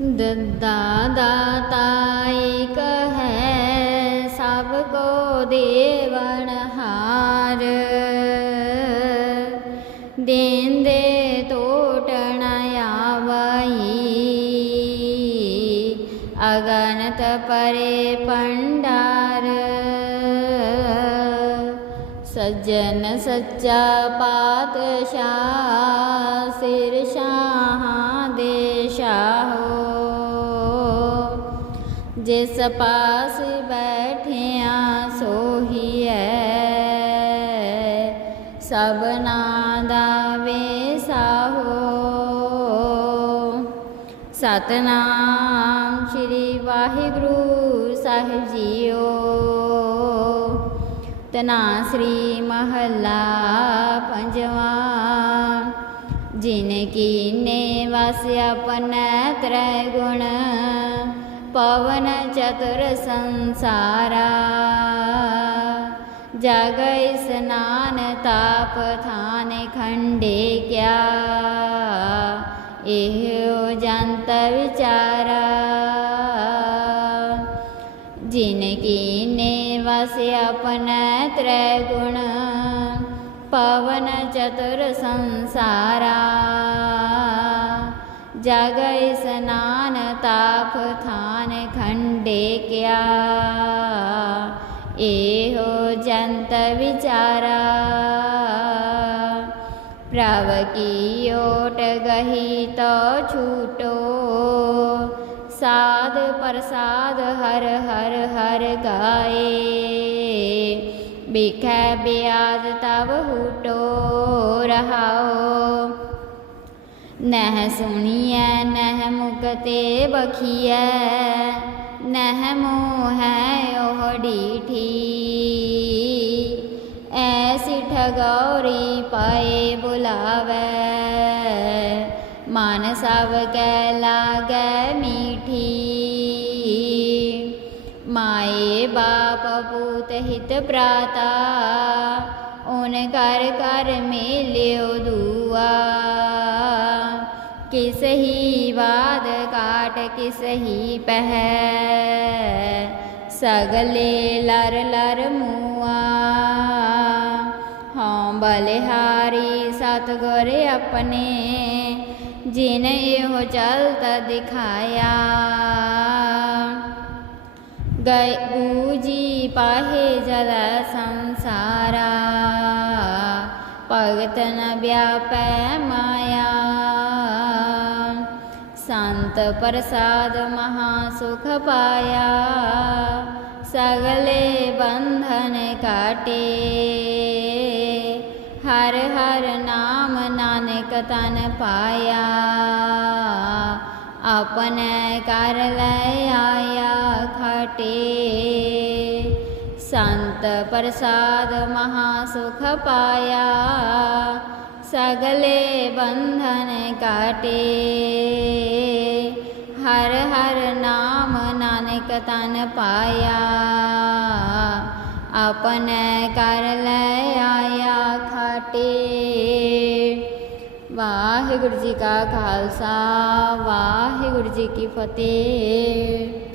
ਦੱਦਾ ਦਾਤਾ ਏਕ ਹੈ, ਸਭ ਕੋ ਦੇਵਨ ਹਾਰ। ਦੇਂਦੇ ਟੋਟਣ ਆਵਈ, ਅਗਨਤ ਪਰੇ ਪੰਡਾਰ ਸੱਜਣ ਸੱਚਾ ਪਾਤਸ਼ਾਹ, ਸਿਰ ਸ਼ਾਹਾਂ ਜਿਸ ਪਾਸ ਬੈਠਿਆ ਸੋਹੀ ਸੋਹੀਐ। ਸਭਨਾ ਦਾ ਵੇਸਾਹੋ ਸਤਨਾਮ ਸ੍ਰੀ ਵਾਹਿਗੁਰੂ ਸਾਹਿਬ ਜੀਓ। ਤਨਾ ਸ੍ਰੀ ਮਹੱਲਾ ਪੰਜਵਾ। ਜਿਨ ਕੀਨੇ ਵਸ ਆਪਣਾ ਤ੍ਰੈ ਗੁਣ ਪਵਨ ਚਤੁਰ ਸੰਸਾਰਾ ਜਗ ਇਸਨਾਨ ਤਾਪ ਥਾਨ ਖੰਡੇ ਕਿਆ ਇਹੋ ਜੰਤ ਵਿਚਾਰਾ ਜਿਨ ਕੀਨੇ ਵਸ ਆਪਣੈ ਤ੍ਰੈ ਗੁਣ ਪਵਨ ਚਤੁਰ ਸੰਸਾਰਾ ਖੰਡੇ ਕਿਆ। ਇਹੋ ਜੰਤ ਵਿਚਾਰਾ। ਪ੍ਰਭ ਕੀ ਓਟ ਗਹੀ ਤੋ ਛੂਟੋ। ਸਾਧ ਪ੍ਰਸਾਦ ਹਰ ਹਰ ਹਰ ਗਾਏ। ਬਿਖੈ ਬਿਆਦ ਤਬ ਹੂਟੋ ਰਹਾਓ। ਨਹਿ ਸੁਣੀਐ, ਨਹਿ ਮੁਕਤੇ ਬਖੀਐ ਨਹਿ ਮੋਹੈ ਉਹ ਡੀਠੀ। ਐਸੀ ਠਗੌਰੀ ਪਾਏ ਬੁਲਾਵੈ। ਮਨ ਸਭ ਕੈ ਲਾਗੈ ਮੀਠੀ। ਮਾਏ ਬਾਪ ਪੂਤ ਹਿਤ ਪ੍ਰਾਤਾ। ਓਨ ਕਰ ਕਰ ਮੇਲਿਓ ਦੁਆ। ਕਿਸ ਹੀ ਬਾਦ ਕਾਟ ਕਿਸ ਹੀ ਪਹਿ। ਸਗਲੇ ਲਰ ਲਰ ਮੂਆ। ਹਾਂ ਬਲਿਹਾਰੀ ਸਤਗੁਰ ਆਪਣੇ, ਜਿਨ ਇਹੋ ਚਲਤ ਦਿਖਾਇਆ। ਗਏ ਬੂਜੀ ਪਾਹੇ ਜਲ ਸੰਸਾਰਾ। ਭਗਤ ਨ ਵਿਆਪੈ ਮਾਇਆ। ਸੰਤ ਪ੍ਰਸਾਦ ਮਹਾ ਸੁਖ ਪਾਇਆ। ਸਗਲੇ ਬੰਧਨ ਕਾਟੇ ਹਰ ਹਰ ਨਾਮ ਨਾਨਕ ਤਨ ਪਾਇਆ। ਆਪਣੇ ਕਰ ਲੈ ਆਇਆ ਖਾਟੇ। ਸੰਤ ਪ੍ਰਸਾਦ ਮਹਾ ਸੁਖ ਪਾਇਆ। ਸਗਲੇ ਬੰਧਨ ਕਾਟੇ ਹਰ ਹਰ ਨਾਮ ਨਾਨਕ ਤਨ ਪਾਇਆ। ਆਪਣੇ ਕਰ ਲੈ ਆਇਆ ਖਾਟੇ। ਵਾਹਿਗੁਰੂ ਜੀ ਕਾ ਖਾਲਸਾ, ਵਾਹਿਗੁਰੂ ਜੀ ਕੀ ਫਤਿਹ।